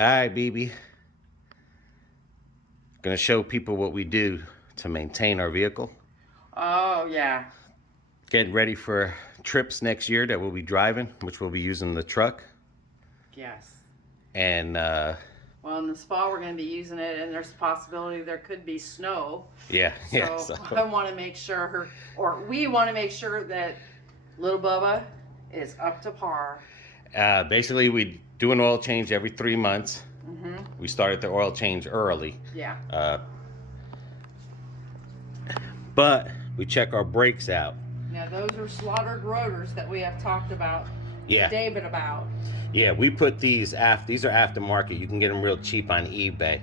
Alright, BB. Gonna show people what we do to maintain our vehicle. Oh, yeah. Getting ready for trips next year that we'll be driving, which we'll be using the truck. Yes. And, well, in this fall, we're going to be using it, and there's a possibility there could be snow. yeah. So I want to make sure, we want to make sure that little Bubba is up to par. Basically, we do an oil change every 3 months. Mm-hmm. We started the oil change early. Yeah. But we check our brakes out. Now, those are slaughtered rotors that we have talked about. Yeah. David about. Yeah, we put these these are aftermarket. You can get them real cheap on eBay.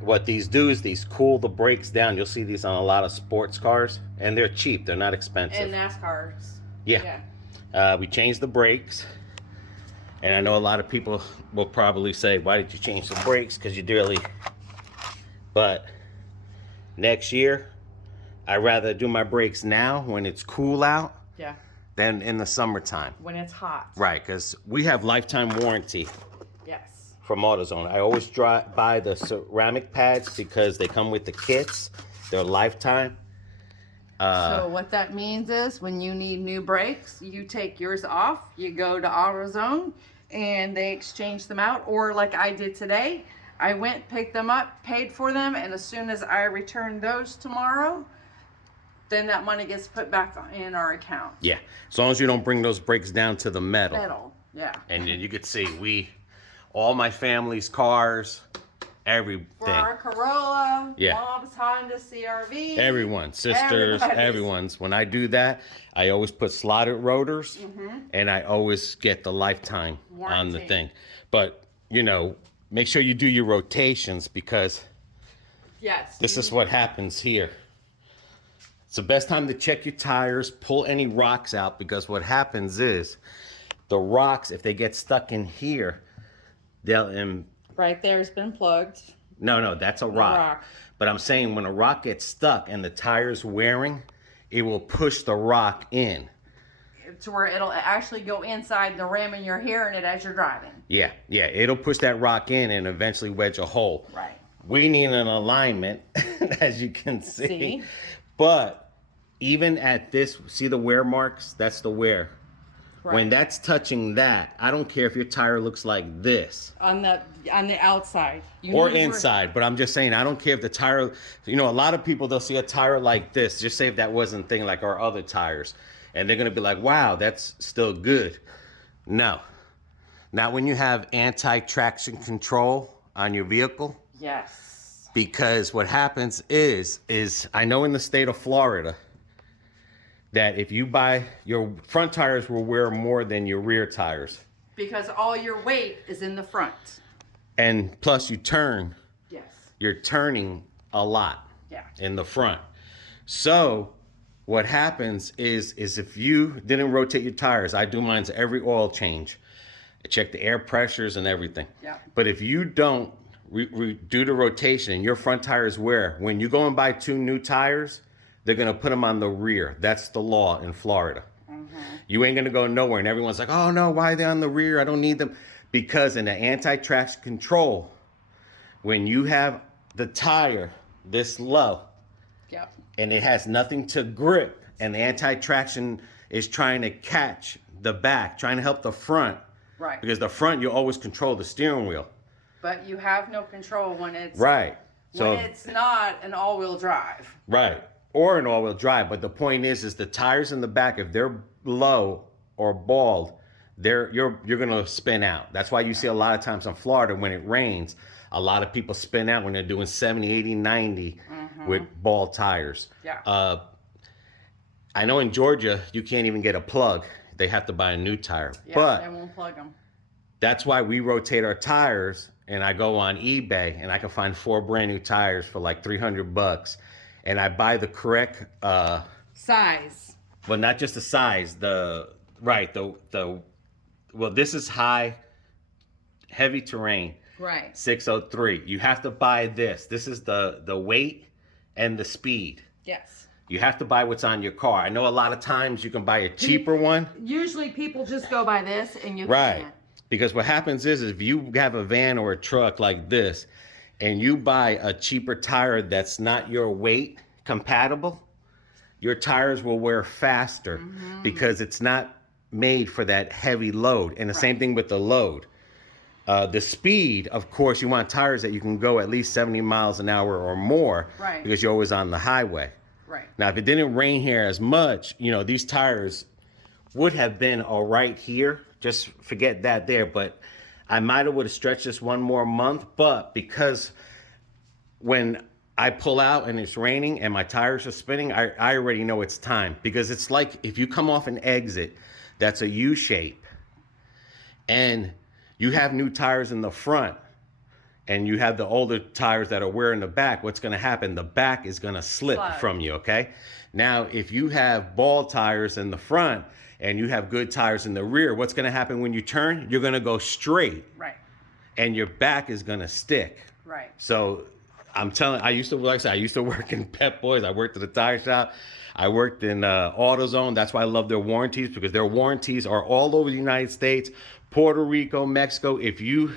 What these do is these cool the brakes down. You'll see these on a lot of sports cars, and they're cheap. They're not expensive. And NASCARs. Yeah. We changed the brakes. And I know a lot of people will probably say, why did you change the brakes? Because you dearly. But next year, I'd rather do my brakes now when it's cool out. Yeah. Than in the summertime. When it's hot. Right, because we have lifetime warranty. Yes. From AutoZone. I always buy the ceramic pads because they come with the kits. They're lifetime. So what that means is when you need new brakes, you take yours off, you go to AutoZone, and they exchange them out. Or like I did today, I went, picked them up, paid for them, and as soon as I return those tomorrow, then that money gets put back in our account. Yeah, as long as you don't bring those brakes down to the metal. Metal, yeah. And then you could see, all my family's cars, everything. For our Corolla, yeah. Mom's Honda CRV. Everyone, sisters, everyone's. When I do that, I always put slotted rotors, and I always get the lifetime warranty on the thing. But, you know, make sure you do your rotations because this is what happens here. It's the best time to check your tires, pull any rocks out, because what happens is the rocks, if they get stuck in here, they'll... right there's been plugged. No, that's a rock. But I'm saying when a rock gets stuck and the tire's wearing, it will push the rock in. To where it'll actually go inside the rim and you're hearing it as you're driving. Yeah, it'll push that rock in and eventually wedge a hole. Right. We need an alignment, as you can see. But even at this, see the wear marks? That's the wear. Right. When that's touching that, I don't care if your tire looks like this. On the outside. Or inside, but I'm just saying, I don't care if the tire, you know, a lot of people, they'll see a tire like this, just say if that wasn't thing like our other tires, and they're going to be like, wow, that's still good. No. Not when you have anti-traction control on your vehicle. Yes. Because what happens is I know in the state of Florida that if you buy, your front tires will wear more than your rear tires. Because all your weight is in the front. And plus you turn. Yes. You're turning a lot. Yeah. In the front. So what happens is if you didn't rotate your tires, I do mine every oil change. I check the air pressures and everything. Yeah. But if you don't do the rotation and your front tires wear, when you go and buy 2 new tires, they're going to put them on the rear. That's the law in Florida. You ain't going to go nowhere. And everyone's like, oh no, why are they on the rear? I don't need them. Because in the anti-traction control, when you have the tire this low, and it has nothing to grip, and the anti-traction is trying to catch the back, trying to help the front. Right. Because the front, you always control the steering wheel. But you have no control when it's... Right. When it's not an all-wheel drive. Right. Or an all-wheel drive. But the point is the tires in the back, if they're low or bald, you're going to spin out. That's why you see a lot of times in Florida when it rains, a lot of people spin out when they're doing 70, 80, 90 with bald tires. Yeah. I know in Georgia, you can't even get a plug. They have to buy a new tire. Yeah, but they won't plug them. That's why we rotate our tires, and I go on eBay and I can find 4 brand new tires for like $300, and I buy the correct size. Well, not just the size, well, this is heavy terrain. Right. 603. You have to buy this. This is the weight and the speed. Yes. You have to buy what's on your car. I know a lot of times you can buy a cheaper one. Usually people just go by this and you can't. Because what happens is if you have a van or a truck like this and you buy a cheaper tire that's not your weight compatible, your tires will wear faster because it's not made for that heavy load. And the same thing with the load. The speed, of course, you want tires that you can go at least 70 miles an hour or more because you're always on the highway. Right. Now, if it didn't rain here as much, you know, these tires would have been all right here. Just forget that there. But I might have would have stretched this one more month. But because when I pull out and it's raining and my tires are spinning, I already know it's time. Because it's like if you come off an exit that's a U shape and you have new tires in the front and you have the older tires that are wearing the back, what's going to happen? The back is going to slip from you, okay? Now, if you have ball tires in the front and you have good tires in the rear, what's going to happen when you turn? You're going to go straight. Right. And your back is going to stick. Right. So I'm telling, I used to, like I said, I used to work in Pep Boys. I worked at a tire shop. I worked in AutoZone. That's why I love their warranties, because their warranties are all over the United States, Puerto Rico, Mexico. If you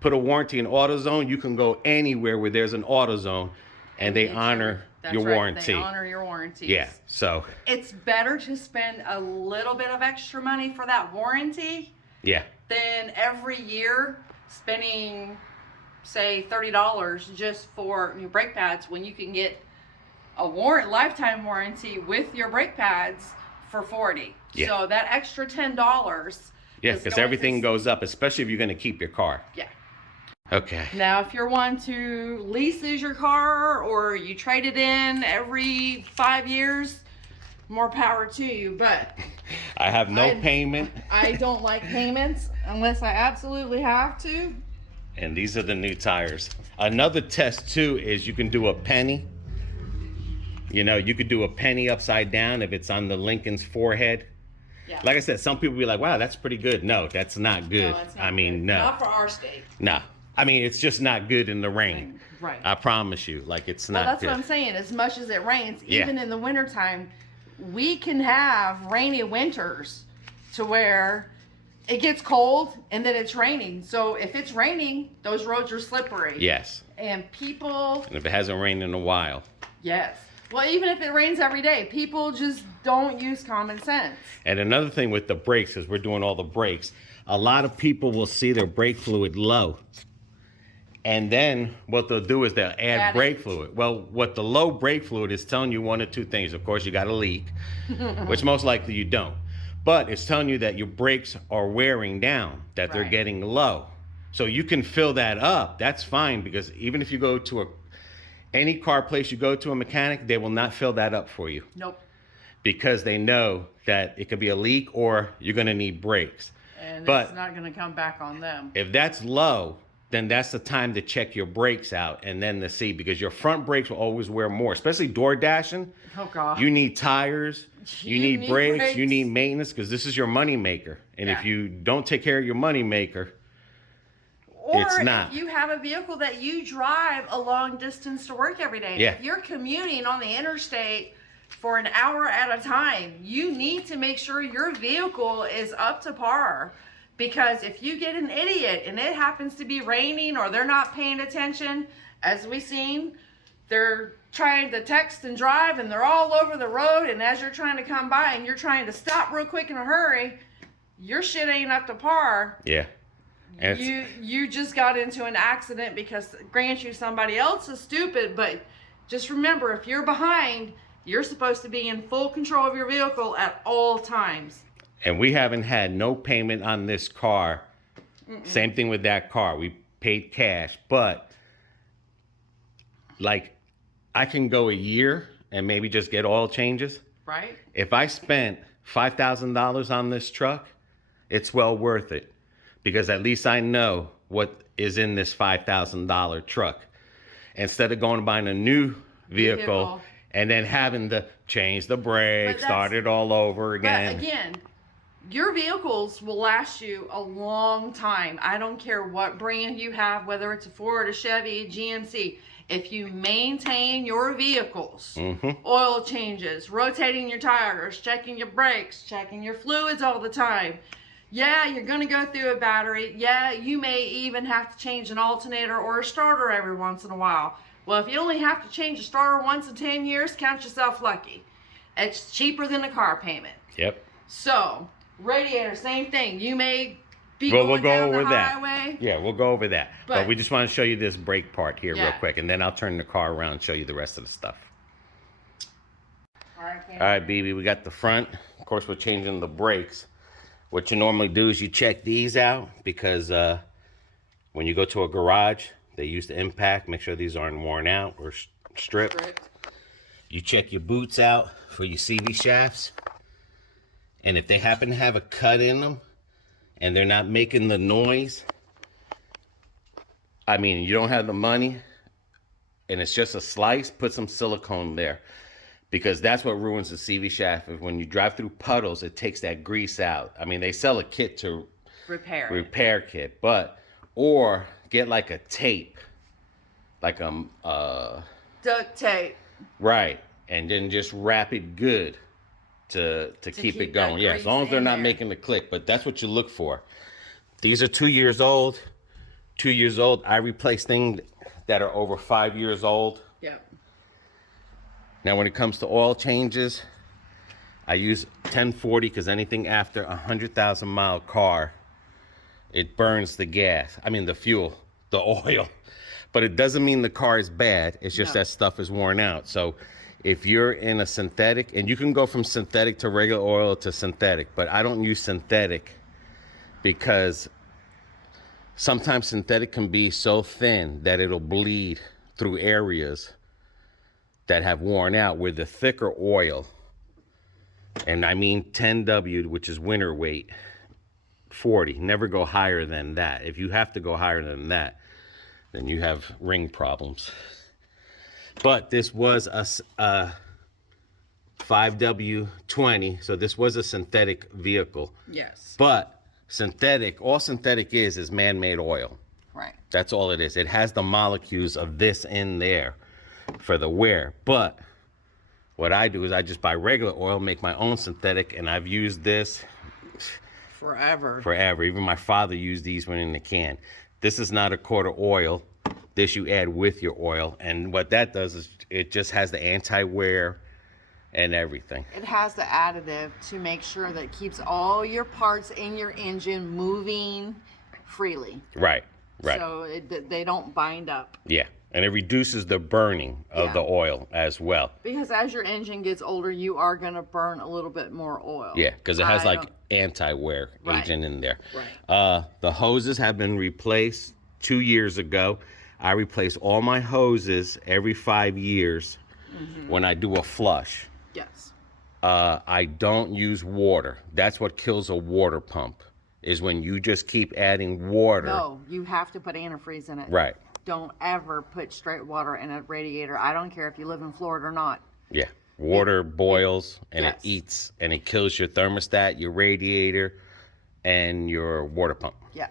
put a warranty in AutoZone, you can go anywhere where there's an AutoZone, and they honor your warranty. They honor your warranties. Yeah, so. It's better to spend a little bit of extra money for that warranty than every year spending, say, $30 just for new brake pads when you can get a lifetime warranty with your brake pads for $40. Yeah. So that extra $10. Yeah, because everything goes up, especially if you're going to keep your car. Yeah. Okay. Now, if you're one to leases your car or you trade it in every 5 years, more power to you. But I have no payment. I don't like payments unless I absolutely have to. And these are the new tires. Another test too is you can do a penny. You know, you could do a penny upside down if it's on the Lincoln's forehead. Yeah. Like I said, some people be like, wow, that's pretty good. No, that's not good. No, it's not I mean, good. no. Not for our state. No. I mean, it's just not good in the rain. Right. I promise you. Like, it's not that's good. what I'm saying. As much as it rains, even in the wintertime, we can have rainy winters to where it gets cold and then it's raining. So if it's raining, those roads are slippery. Yes. And people... And if it hasn't rained in a while. Yes. Well, even if it rains every day, people just don't use common sense. And another thing with the brakes, because we're doing all the brakes, a lot of people will see their brake fluid low. And then what they'll do is they'll add brake fluid. Well, what the low brake fluid is telling you one or two things. Of course, you got a leak, which most likely you don't. But it's telling you that your brakes are wearing down, that they're getting low. So you can fill that up. That's fine, because even if you go to any car place you go to, a mechanic, they will not fill that up for you. Nope. Because they know that it could be a leak or you're going to need brakes. And it's not going to come back on them. If that's low, then that's the time to check your brakes out and then to see, because your front brakes will always wear more, especially door dashing. Oh, God. You need tires, you need brakes, you need maintenance, because this is your money maker. And if you don't take care of your money maker, it's not. If you have a vehicle that you drive a long distance to work every day, if you're commuting on the interstate for an hour at a time, you need to make sure your vehicle is up to par. Because if you get an idiot and it happens to be raining or they're not paying attention, as we've seen, they're trying to text and drive and they're all over the road, and as you're trying to come by and you're trying to stop real quick in a hurry, your shit ain't up to par. Yeah. And You just got into an accident because, grant you, somebody else is stupid, but just remember, if you're behind, you're supposed to be in full control of your vehicle at all times. And we haven't had no payment on this car. Same thing with that car. We paid cash, but like I can go a year and maybe just get oil changes. Right. If I spent $5,000 on this truck, it's well worth it. Because at least I know what is in this $5,000 truck. Instead of going and buying a new vehicle and then having to change the brakes, start it all over again. But again, your vehicles will last you a long time. I don't care what brand you have, whether it's a Ford, a Chevy, a GMC. If you maintain your vehicles, oil changes, rotating your tires, checking your brakes, checking your fluids all the time, Yeah, you're going to go through a battery. Yeah, you may even have to change an alternator or a starter every once in a while. Well, if you only have to change a starter once in 10 years, count yourself lucky. It's cheaper than a car payment. Yep. So, radiator, same thing. You may be Well, going we'll go down over the that. highway. Yeah, we'll go over that. But we But- just want to show you this brake part here real Yeah. quick, and then I'll turn the car around and show you the rest of the stuff. All All right, BB, we got the front. Of course, we're changing the brakes. What you normally do is you check these out because when you go to a garage, they use the impact, make sure these aren't worn out or stripped. You check your boots out for your CV shafts. And if they happen to have a cut in them and they're not making the noise, I mean, you don't have the money and it's just a slice, put some silicone there. Because that's what ruins the CV shaft. Is when you drive through puddles, it takes that grease out. I mean, they sell a kit to repair kit, or get like a tape, like duct tape. Right, and then just wrap it good to keep it going. Yeah, as long as they're not making the click. But that's what you look for. These are 2 years old. 2 years old. I replace things that are over 5 years old. Yep. Now, when it comes to oil changes, I use 1040 because anything after a 100,000 mile car, it burns the gas. I mean, the fuel, the oil. But it doesn't mean the car is bad. It's just that stuff is worn out. So if you're in a synthetic, and you can go from synthetic to regular oil to synthetic, but I don't use synthetic because sometimes synthetic can be so thin that it'll bleed through areas that have worn out, with the thicker oil, and I mean 10W, which is winter weight, 40. Never go higher than that. If you have to go higher than that, then you have ring problems. But this was a 5W20, so this was a synthetic vehicle. Yes. But synthetic, all synthetic is man-made oil. Right. That's all it is. It has the molecules of this in there for the wear. But what I do is I just buy regular oil, make my own synthetic, and I've used this Forever. Even my father used these when in the can. This is not a quart of oil. This you add with your oil, and what that does is it just has the anti-wear and everything. It has the additive to make sure that it keeps all your parts in your engine moving freely. Right. So they don't bind up. Yeah. And it reduces the burning of the oil as well. Because as your engine gets older, you are going to burn a little bit more oil. Yeah, because it has anti-wear agent in there. Right. The hoses have been replaced 2 years ago. I replace all my hoses every 5 years when I do a flush. Yes. I don't use water. That's what kills a water pump, is when you just keep adding water. No, you have to put antifreeze in it. Right. Don't ever put straight water in a radiator. I don't care if you live in Florida or not. Yeah. Water boils and it eats and it kills your thermostat, your radiator, and your water pump. Yeah.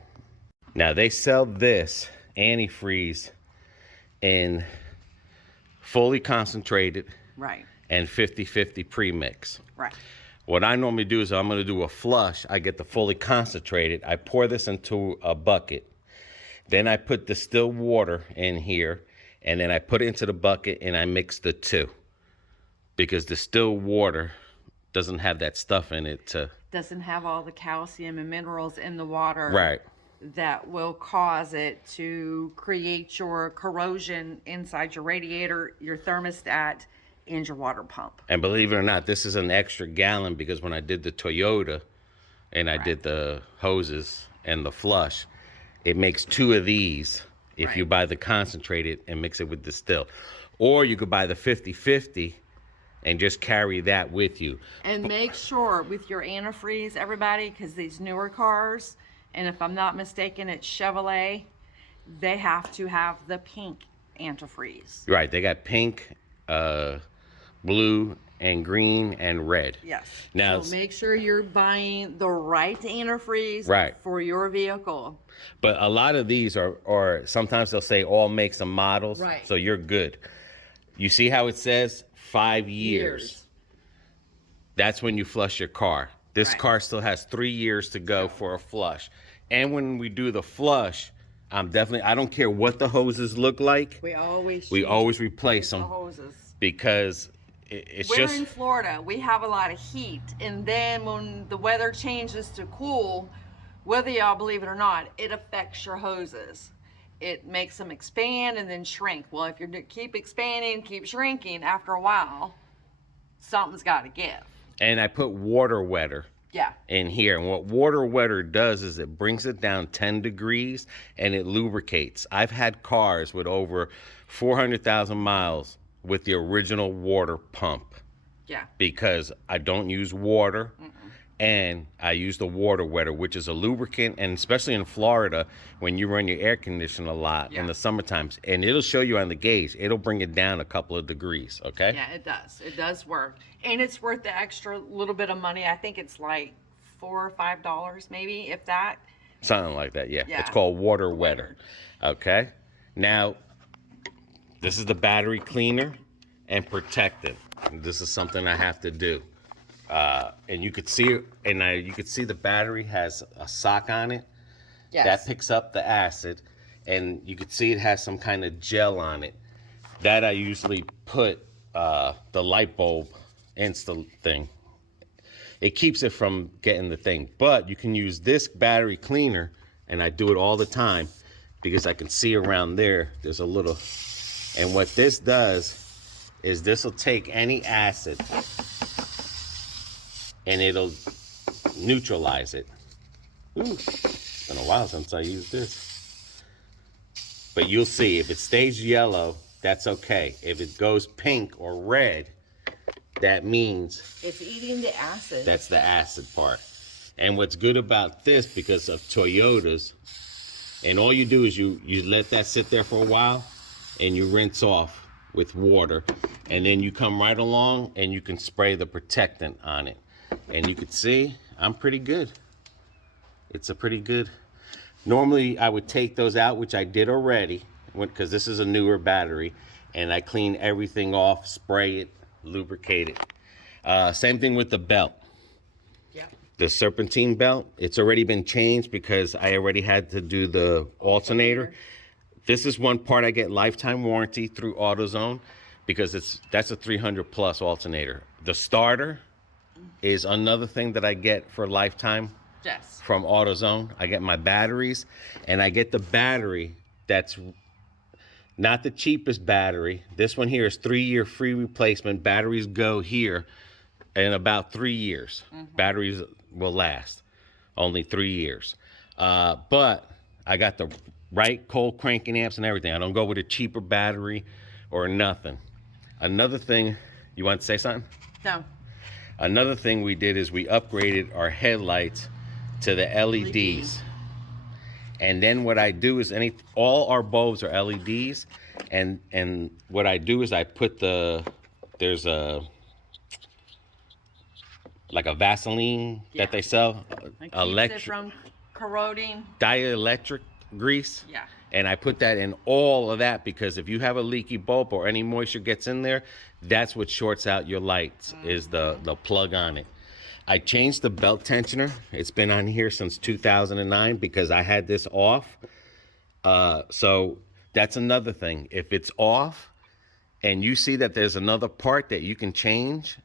Now they sell this antifreeze in fully concentrated Right. and 50-50 premix. Right. What I normally do is I'm going to do a flush. I get the fully concentrated. I pour this into a bucket. Then I put distilled water in here, and then I put it into the bucket and I mix the two, because distilled water doesn't have that stuff in it to... Doesn't have all the calcium and minerals in the water. Right. That will cause it to create your corrosion inside your radiator, your thermostat, and your water pump. And believe it or not, this is an extra gallon, because when I did the Toyota and I did the hoses and the flush, it makes 2 of these if you buy the concentrated and mix it with distilled. Or you could buy the 50-50 and just carry that with you. And make sure with your antifreeze, everybody, because these newer cars, and if I'm not mistaken, it's Chevrolet, they have to have the pink antifreeze. Right, they got pink, blue, and green, and red. Yes. Now, so make sure you're buying the right antifreeze for your vehicle. But a lot of these are sometimes they'll say all makes and models. Right. So you're good. You see how it says 5 years? That's when you flush your car. This Right. car still has 3 years to go for a flush. And when we do the flush, I don't care what the hoses look like. We always Replace the them hoses. because it's We're just in Florida. We have a lot of heat, and then when the weather changes to cool, whether y'all believe it or not, it affects your hoses. It makes them expand and then shrink. Well, if you keep expanding, keep shrinking, after a while, something's got to give. and I put water wetter Yeah. in here. And what water wetter does is it brings it down 10 degrees and it lubricates. I've had cars with over 400,000 miles with the original water pump Yeah. because I don't use water. And I use the water wetter, which is a lubricant, and especially in Florida, when you run your air conditioner a lot in the summer times, and it'll show you on the gauge, it'll bring it down a couple of degrees, okay? Yeah, it does. It does work. And it's worth the extra little bit of money. I think it's like $4 or $5 maybe, if that. Something like that, yeah. Yeah. It's called water wetter, okay? Now, this is the battery cleaner and protectant. This is something I have to do. And you could see you could see the battery has a sock on it. Yes. That picks up the acid, and you could see it has some kind of gel on it. That I usually put the light bulb insta thing. It keeps it from getting the thing, but you can use this battery cleaner, and I do it all the time because I can see around there. There's a little, and what this does is this will take any acid and it'll neutralize it. Ooh, it's been a while since I used this. But you'll see, if it stays yellow, that's okay. If it goes pink or red, that means It's eating the acid. that's the acid part. And what's good about this, because of Toyotas, and all you do is you let that sit there for a while, and you rinse off with water, and then you come right along and you can spray the protectant on it. And you can see I'm pretty good. It's a pretty good. Normally I would take those out, which I did already, because this is a newer battery, and I clean everything off, spray it, lubricate it. Same thing with the belt. Yep. The serpentine belt, it's already been changed because I already had to do the alternator. This is one part I get lifetime warranty through AutoZone because that's a 300 plus alternator. The starter is another thing that I get for lifetime Yes. from AutoZone. I get my batteries, and I get the battery that's not the cheapest battery. This one here is 3-year free replacement. Batteries go here in about 3 years. Batteries will last only 3 years. But I got the right cold cranking amps and everything. I don't go with a cheaper battery or nothing. Another thing, you want to say something? No. Another thing we did is we upgraded our headlights to the LEDs. And then what I do is all our bulbs are LEDs, and what I do is I put there's like a Vaseline that they sell, It keeps it from corroding. dielectric grease. Yeah. And I put that in all of that because if you have a leaky bulb or any moisture gets in there, that's what shorts out your lights, is the plug on it. I changed the belt tensioner. It's been on here since 2009 because I had this off. So that's another thing. If it's off and you see that there's another part that you can change,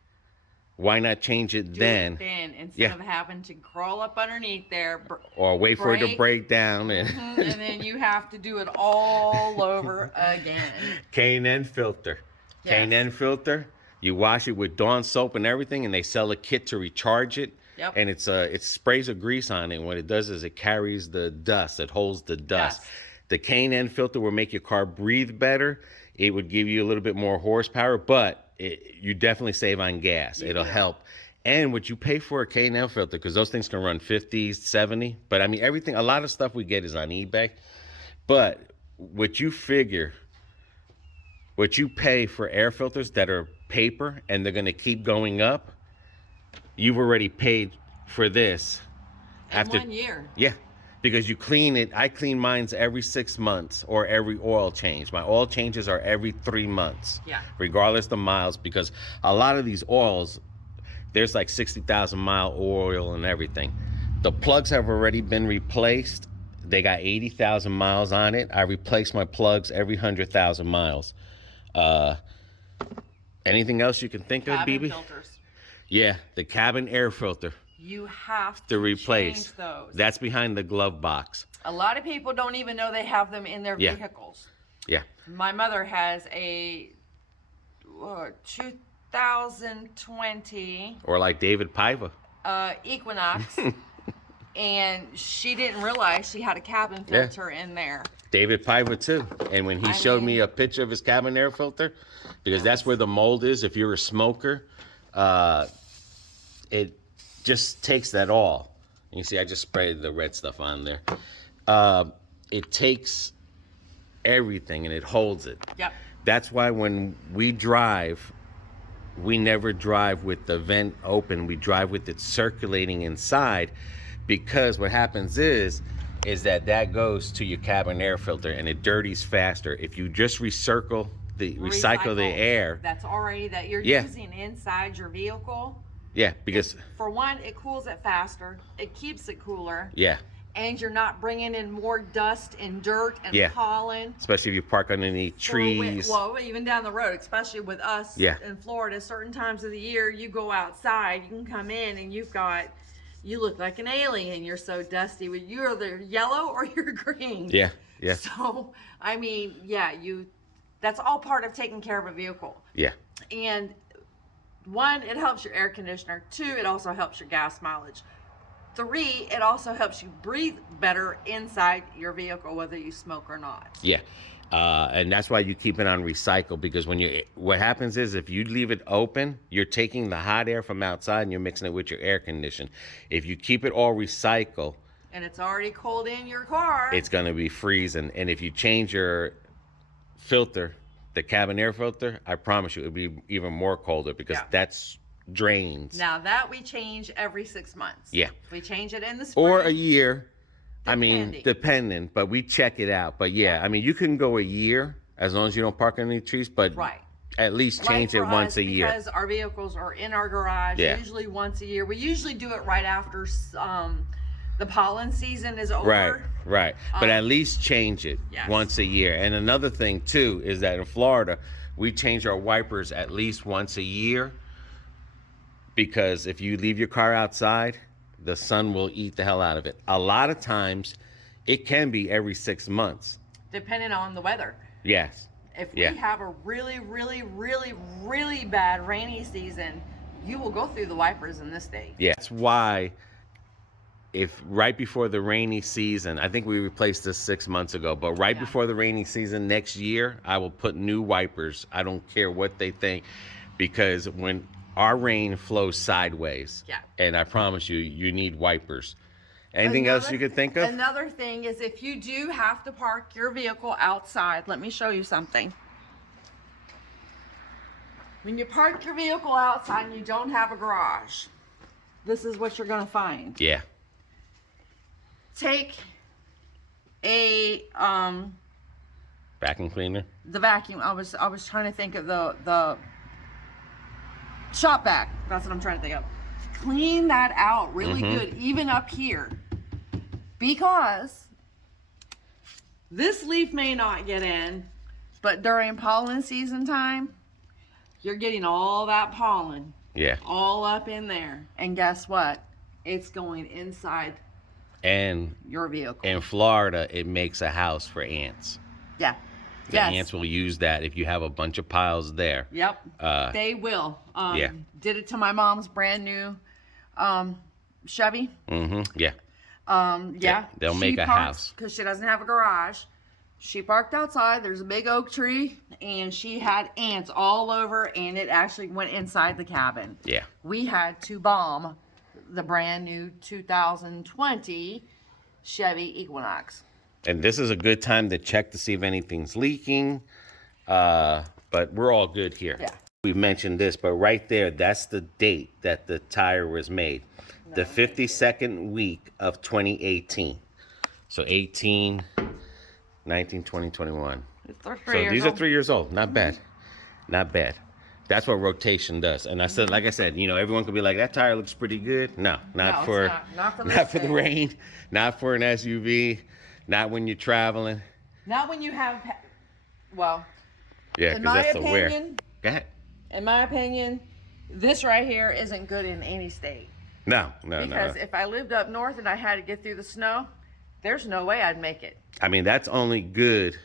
why not change it then? Instead of having to crawl up underneath there. Or wait for it to break down. And And then you have to do it all over again. K&N filter. Yes. K&N filter. You wash it with Dawn soap and everything, and they sell a kit to recharge it. Yep. And it sprays a grease on it. And what it does is it carries the dust. It holds the dust. Yes. The K&N filter will make your car breathe better. It would give you a little bit more horsepower, but you definitely save on gas. It'll help. And what you pay for a K&N filter, because those things can run 50, 70. But I mean, a lot of stuff we get is on eBay. But what you pay for air filters that are paper and they're going to keep going up, you've already paid for this. In 1 year. Yeah, because you clean it. I clean mines every 6 months or every oil change. My oil changes are every 3 months. Yeah. Regardless of the miles, because a lot of these oils, there's like 60,000 mile oil and everything. The plugs have already been replaced. They got 80,000 miles on it. I replace my plugs every 100,000 miles. Anything else you can think of, Cabin BB? filters. Yeah, the cabin air filter You have to replace. change those. That's behind the glove box. A lot of people don't even know they have them in their Yeah. vehicles. Yeah. My mother has a 2020 Or like David Piva. Equinox, and she didn't realize she had a cabin filter in there. David Piva too. And when he showed me a picture of his cabin air filter, because that's where the mold is, if you're a smoker, it just takes that all. You see, I just sprayed the red stuff on there. It takes everything and it holds it. Yep. That's why when we drive, we never drive with the vent open. We drive with it circulating inside, because what happens is that goes to your cabin air filter and it dirties faster. If you just recycle the air that's already that you're using inside your vehicle. Yeah, because for one, it cools it faster. It keeps it cooler. Yeah. And you're not bringing in more dust and dirt and pollen. Especially if you park underneath trees. Well, even down the road, especially with us in Florida, certain times of the year, you go outside, you can come in and you look like an alien. You're so dusty. You're either yellow or you're green. Yeah, yeah. So, I mean, that's all part of taking care of a vehicle. Yeah. And one, it helps your air conditioner. Two, it also helps your gas mileage. Three, it also helps you breathe better inside your vehicle, whether you smoke or not. Yeah. And that's why you keep it on recycle, because what happens is if you leave it open, you're taking the hot air from outside and you're mixing it with your air condition. If you keep it all recycle, and it's already cold in your car, it's going to be freezing. And if you change your filter, the cabin air filter, I promise you it'll be even more colder, because that's drains. Now that we change every 6 months. Yeah. We change it in the spring. Or a year. Depending, but we check it out. But I mean, you can go a year as long as you don't park under any trees, but at least change it once a year. Because our vehicles are in our garage, usually once a year. We usually do it right after the pollen season is over. Right. But at least change it once a year. And another thing too is that in Florida, we change our wipers at least once a year, because if you leave your car outside, the sun will eat the hell out of it. A lot of times, it can be every 6 months. Depending on the weather. Yes. If we have a really, really, really, really bad rainy season, you will go through the wipers in this day. Yeah. That's why, if right before the rainy season, I think we replaced this 6 months ago, but right before the rainy season next year, I will put new wipers. I don't care what they think, because when our rain flows sideways. Yeah. And I promise you, you need wipers. Anything else you could think of? Another thing is, if you do have to park your vehicle outside, let me show you something. When you park your vehicle outside and you don't have a garage, this is what you're going to find. Yeah. Take a vacuum cleaner. The vacuum. I was trying to think of the shop vac. That's what I'm trying to think of. Clean that out really good, even up here, because this leaf may not get in, but during pollen season time, you're getting all that pollen all up in there, and guess what, it's going inside your vehicle. In Florida, it makes a house for ants. The ants will use that if you have a bunch of piles there. Yep. They will. Did it to my mom's brand new Chevy. They'll make a house. Because she doesn't have a garage. She parked outside. There's a big oak tree, and she had ants all over, and it actually went inside the cabin. Yeah. We had to bomb the brand new 2020 Chevy Equinox. And this is a good time to check to see if anything's leaking. But we're all good here. Yeah. We mentioned this, but right there, that's the date that the tire was made. The 52nd week of 2018. So 18, 19, 20, 21. It's 3 So years these old. are 3 years old. Not bad. Not bad. That's what rotation does. And I said, like I said, you know, everyone could be like, that tire looks pretty good. No, not for the rain, not for an SUV, not when you're traveling. Not when you have, well, yeah, in my that's opinion, Go ahead. In my opinion, this right here isn't good in any state. No. Because if I lived up north and I had to get through the snow, there's no way I'd make it. I mean, that's only good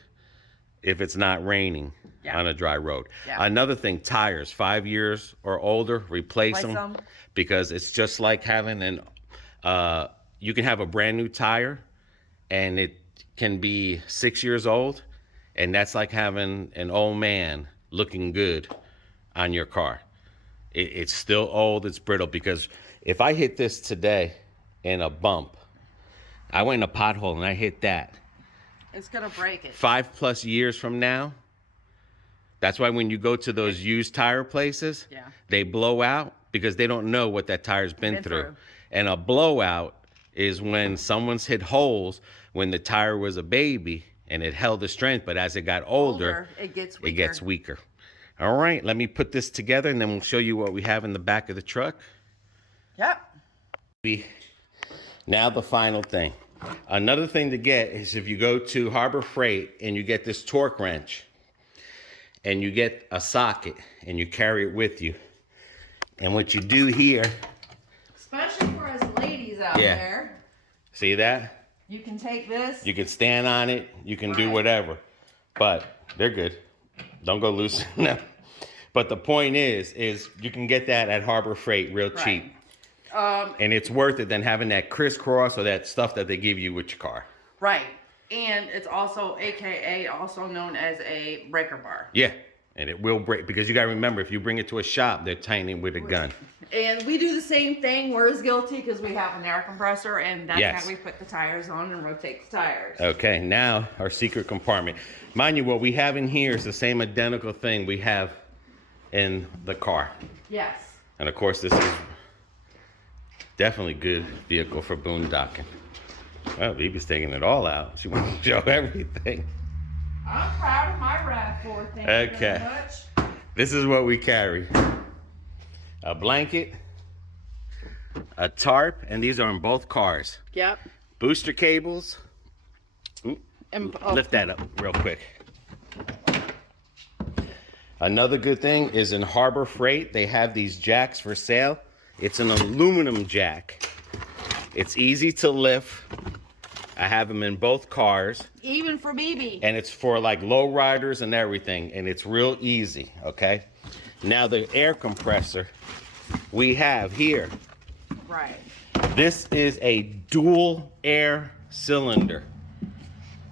if it's not raining on a dry road. Yeah. Another thing, tires, 5 years or older, replace them. Because it's just like having you can have a brand new tire and it can be 6 years old. And that's like having an old man looking good on your car. It's still old, it's brittle, because if I hit this today in a bump, I went in a pothole and I hit that. It's gonna break it. 5+ years from now, that's why when you go to those used tire places, they blow out because they don't know what that tire's been through. And a blowout is when someone's hit holes when the tire was a baby and it held the strength, but as it got older, it gets weaker. All right, let me put this together and then we'll show you what we have in the back of the truck. Yep. Now the final thing. Another thing to get is if you go to Harbor Freight and you get this torque wrench and you get a socket and you carry it with you. And what you do here, especially for us ladies out there. See that? You can take this. You can stand on it. You can do whatever. But they're good. Don't go loosen them. But the point is you can get that at Harbor Freight real cheap. And it's worth it than having that crisscross or that stuff that they give you with your car. Right. And it's also AKA also known as a breaker bar. Yeah. And it will break because you got to remember, if you bring it to a shop, they're tightening with a gun. And we do the same thing. We're as guilty because we have an air compressor, and that's how we put the tires on and rotate the tires. Okay, now our secret compartment. Mind you, what we have in here is the same identical thing we have in the car. Yes. And of course, this is definitely good vehicle for boondocking. Well, Bibi's taking it all out. She wants to show everything. I'm proud of my RAV4. Thank you very much. This is what we carry. A blanket, a tarp, and these are in both cars. Yep. Booster cables. Ooh, lift that up real quick. Another good thing is in Harbor Freight, they have these jacks for sale. It's an aluminum jack. It's easy to lift. I have them in both cars. Even for BB. And it's for like low riders and everything. And it's real easy, okay? Now the air compressor we have here. Right. This is a dual air cylinder.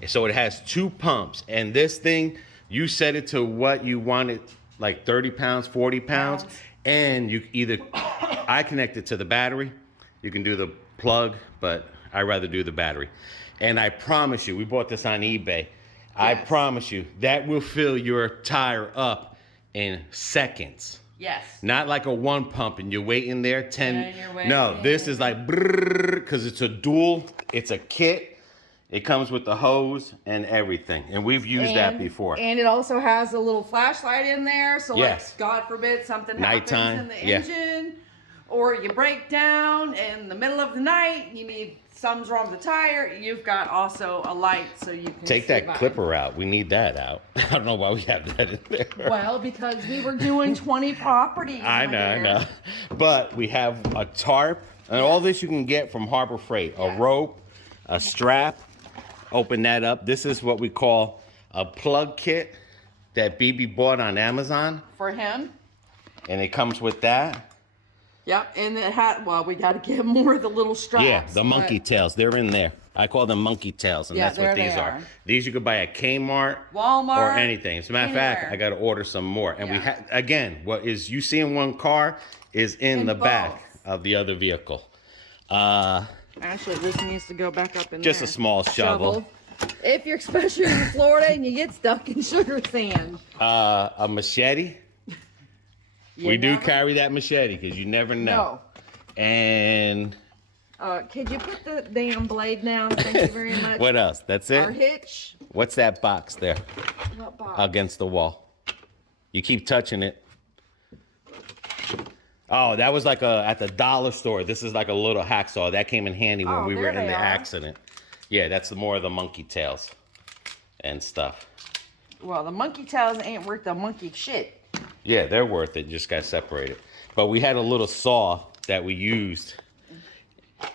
So it has 2 pumps. And this thing, you set it to what you want it, like 30 pounds, 40 pounds. And you either, I connect it to the battery. You can do the plug, but I rather do the battery. And I promise you, we bought this on eBay. Yes. I promise you, that will fill your tire up in seconds. Yes. Not like a 1 pump and you're waiting there 10. No, this is like because it's a dual, it's a kit. It comes with the hose and everything. And we've used that before. And it also has a little flashlight in there. So like, God forbid something happens in the engine. Or you break down in the middle of the night, you need something's wrong with the tire, you've got also a light so you can take that clipper out. We need that out. I don't know why we have that in there. Well, because we were doing 20 properties. I know. But we have a tarp, and all this you can get from Harbor Freight. A rope, a strap. Open that up. This is what we call a plug kit that BB bought on Amazon. For him. And it comes with that. Yep, and it had, well, we got to get more of the little straps. Yeah, the monkey tails, they're in there. I call them monkey tails, and that's what these are. These you could buy at Kmart, Walmart, or anything. As a matter of fact, I got to order some more. And we have, again, what is you see in one car is in the back of the other vehicle. Actually, this needs to go back up in just there. A small shovel. If you're especially in Florida and you get stuck in sugar sand. A machete. We do carry that machete because you never know. And could you put the damn blade down? Thank you very much. What else? That's it? Our hitch. What's that box there? What box? Against the wall. You keep touching it. Oh, that was like at the dollar store. This is like a little hacksaw. That came in handy when we were in the accident. Yeah, that's more of the monkey tails and stuff. Well, the monkey tails ain't worth the monkey shit. Yeah, they're worth it. Just got separated. But we had a little saw that we used.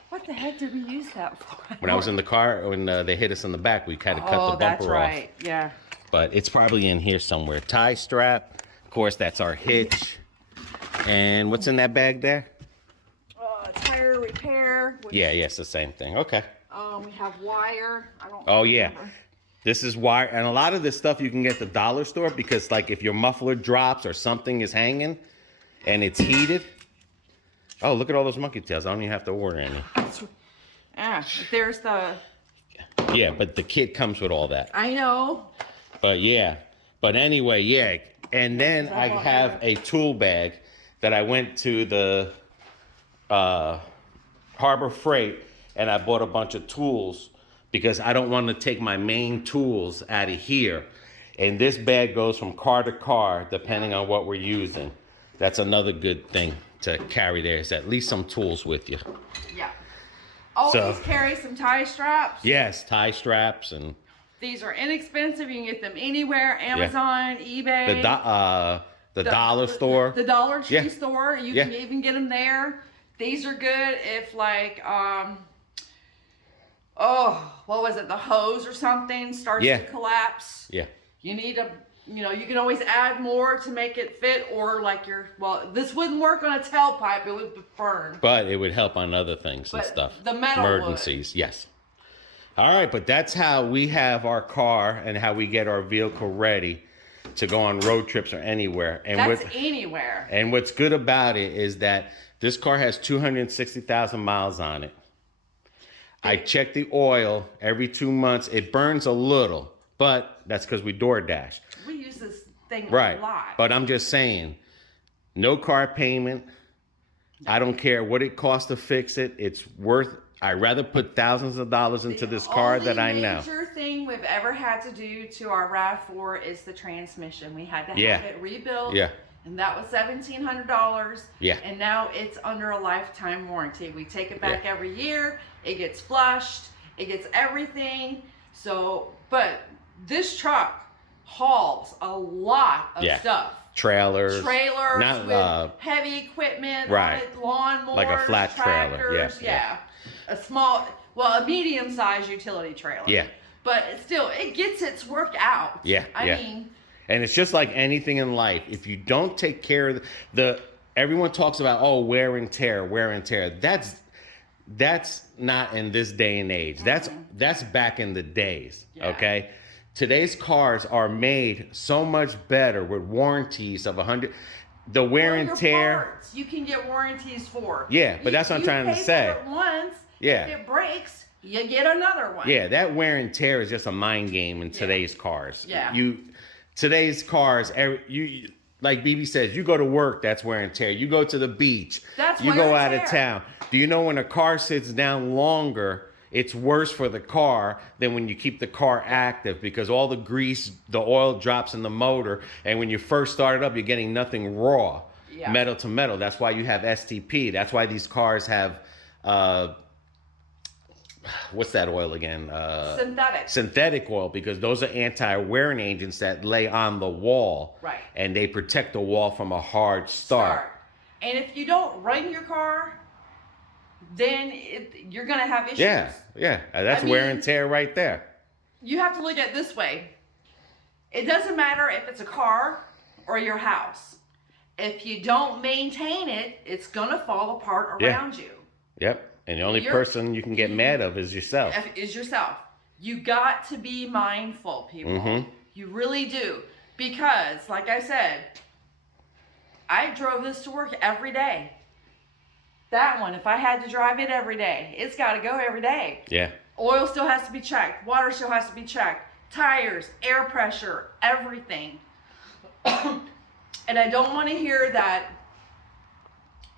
What the heck did we use that for? When I was in the car, when they hit us in the back, we had to cut the bumper off. Oh, that's right. Yeah. But it's probably in here somewhere. Tie strap. Of course, that's our hitch. And what's in that bag there? Tire repair. Yeah, it's the same thing. Okay. We have wire. Oh, yeah. This is wire. And a lot of this stuff you can get at the dollar store because, like, if your muffler drops or something is hanging and it's heated. Oh, look at all those monkey tails. I don't even have to order any. Yeah, there's the... Yeah, but the kit comes with all that. I know. But, yeah. But anyway, yeah. And then I have a tool bag that I went to the Harbor Freight and I bought a bunch of tools because I don't want to take my main tools out of here. And this bag goes from car to car depending on what we're using. That's another good thing to carry there is at least some tools with you. Yeah. Always carry some tie straps. Yes, tie straps. And these are inexpensive. You can get them anywhere. Amazon, eBay. The dollar store. The Dollar Tree store. You can even get them there. These are good if like, what was it? The hose or something starts to collapse. Yeah. You need to, you can always add more to make it fit or like this wouldn't work on a tailpipe. It would burn. But it would help on other things and stuff. The metal emergencies, yes. All right, but that's how we have our car and how we get our vehicle ready to go on road trips or anywhere. And that's anywhere. And what's good about it is that this car has 260,000 miles on it. I check the oil every 2 months. It burns a little, but that's because we DoorDash. We use this thing a lot. But I'm just saying, no car payment. I don't care what it costs to fix it. It's worth. I'd rather put thousands of dollars into this car that I know. The major thing we've ever had to do to our RAV4 is the transmission. We had to have it rebuilt. Yeah. And that was $1,700. Yeah. And now it's under a lifetime warranty. We take it back every year. It gets flushed. It gets everything. So, but this truck hauls a lot of stuff. Trailers with heavy equipment, lawnmowers, like a flat tractors, trailer. A medium-sized utility trailer. Yeah. But still, it gets its work out. Yeah. I mean. And it's just like anything in life. If you don't take care of everyone talks about, wear and tear. That's not in this day and age. That's back in the days. Yeah. Okay. Today's cars are made so much better with warranties of 100. The wear and tear. Parts, you can get warranties for. Yeah, but that's what I'm trying to say. For it once. Yeah. If it breaks, you get another one. Yeah, that wear and tear is just a mind game in today's cars. Yeah. Today's cars, you like BB says, you go to work, that's wear and tear. You go to the beach, you go out of town. Do you know when a car sits down longer, it's worse for the car than when you keep the car active because all the grease, the oil drops in the motor, and when you first start it up, you're getting nothing raw, metal to metal. That's why you have STP. That's why these cars have, what's that oil again? Synthetic oil, because those are anti-wearing agents that lay on the wall. Right. And they protect the wall from a hard start. And if you don't run your car, then you're going to have issues. Yeah. That's wear and tear right there. You have to look at it this way. It doesn't matter if it's a car or your house. If you don't maintain it, it's going to fall apart around you. Yep. And the only person you can get mad of is yourself. You got to be mindful, people. Mm-hmm. You really do. Because, like I said, I drove this to work every day. That one, if I had to drive it every day, it's got to go every day. Yeah. Oil still has to be checked. Water still has to be checked. Tires, air pressure, everything. And I don't want to hear that.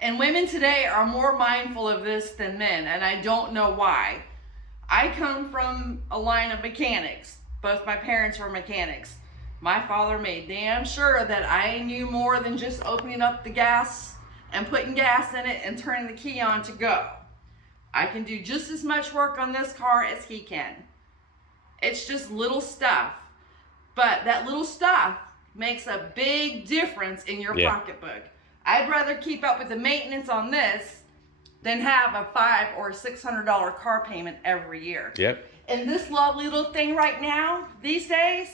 And women today are more mindful of this than men, and I don't know why. I come from a line of mechanics. Both my parents were mechanics. My father made damn sure that I knew more than just opening up the gas and putting gas in it and turning the key on to go. I can do just as much work on this car as he can. It's just little stuff. But that little stuff makes a big difference in your pocketbook. I'd rather keep up with the maintenance on this than have a $500 or $600 car payment every year. Yep. And this lovely little thing right now, these days,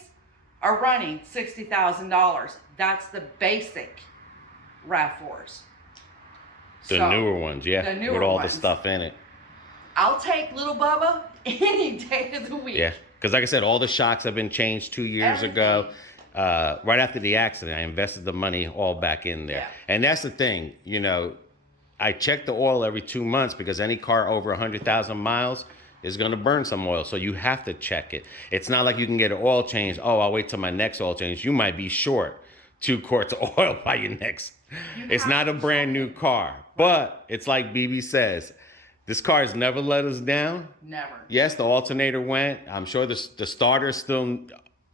are running $60,000. That's the basic RAV4s. The newer ones, yeah. The newer with all ones. the stuff in it. I'll take little Bubba any day of the week. Yeah, because like I said, all the shocks have been changed 2 years ago. Right after the accident, I invested the money all back in there. Yeah. And that's the thing, you know, I check the oil every 2 months because any car over 100,000 miles is going to burn some oil. So you have to check it. It's not like you can get an oil change. Oh, I'll wait till my next oil change. You might be short 2 quarts of oil by your next. It's not a brand new car, but it's like BB says, this car has never let us down. Never. Yes, the alternator went. I'm sure the starter is still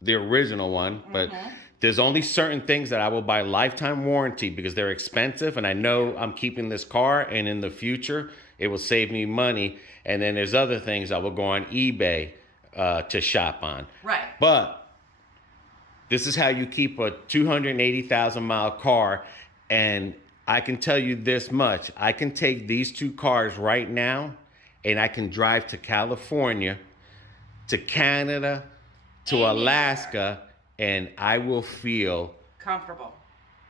the original one, but there's only certain things that I will buy lifetime warranty because they're expensive, and I know I'm keeping this car, and in the future it will save me money. And then there's other things I will go on eBay to shop on. Right. But this is how you keep a 280,000 mile car. And I can tell you this much. I can take these 2 cars right now and I can drive to California, to Canada, to Alaska, and I will feel comfortable,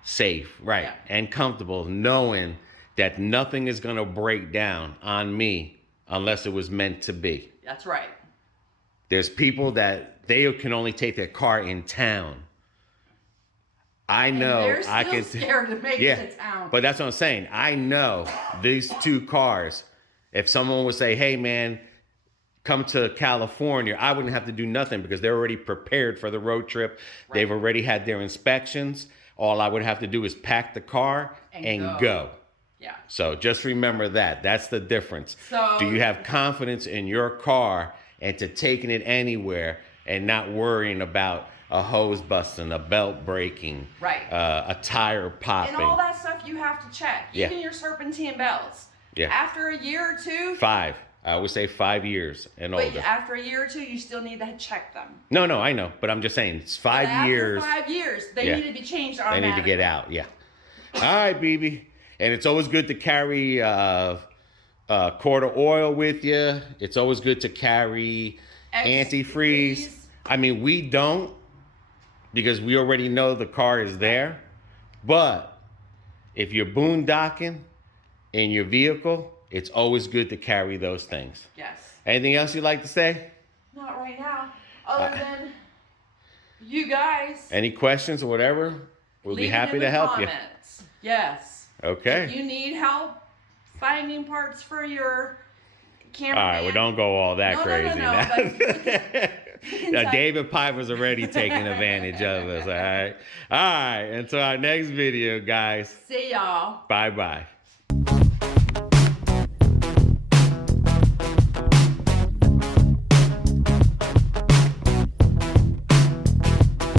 safe, right, and comfortable knowing that nothing is going to break down on me unless it was meant to be. That's right. There's people that they can only take their car in town. I know and they're I still can scared to make it to town. But that's what I'm saying. I know these 2 cars. If someone would say, "Hey, man, come to California," I wouldn't have to do nothing because they're already prepared for the road trip. Right. They've already had their inspections. All I would have to do is pack the car and go. Yeah. So just remember that. That's the difference. So, do you have confidence in your car and to taking it anywhere and not worrying about a hose busting, a belt breaking, right, a tire popping? And all that stuff you have to check. Even your serpentine belts. Yeah. After a year or 2. 5. I would say 5 years and older. But after a year or 2, you still need to check them. No, I know. But I'm just saying, it's 5 years. After 5 years, they need to be changed automatically. They need to get out, All right, BB. And it's always good to carry a quart of oil with you. It's always good to carry antifreeze. I mean, we don't because we already know the car is there. But if you're boondocking in your vehicle, it's always good to carry those things. Yes. Anything else you'd like to say? Not right now. Other than you guys. Any questions or whatever? We'll be happy to help you. Yes. Okay. If you need help finding parts for your camper. All right, well, don't go all that crazy now. David Piper's already taking advantage of us, all right? All right, until our next video, guys. See y'all. Bye-bye.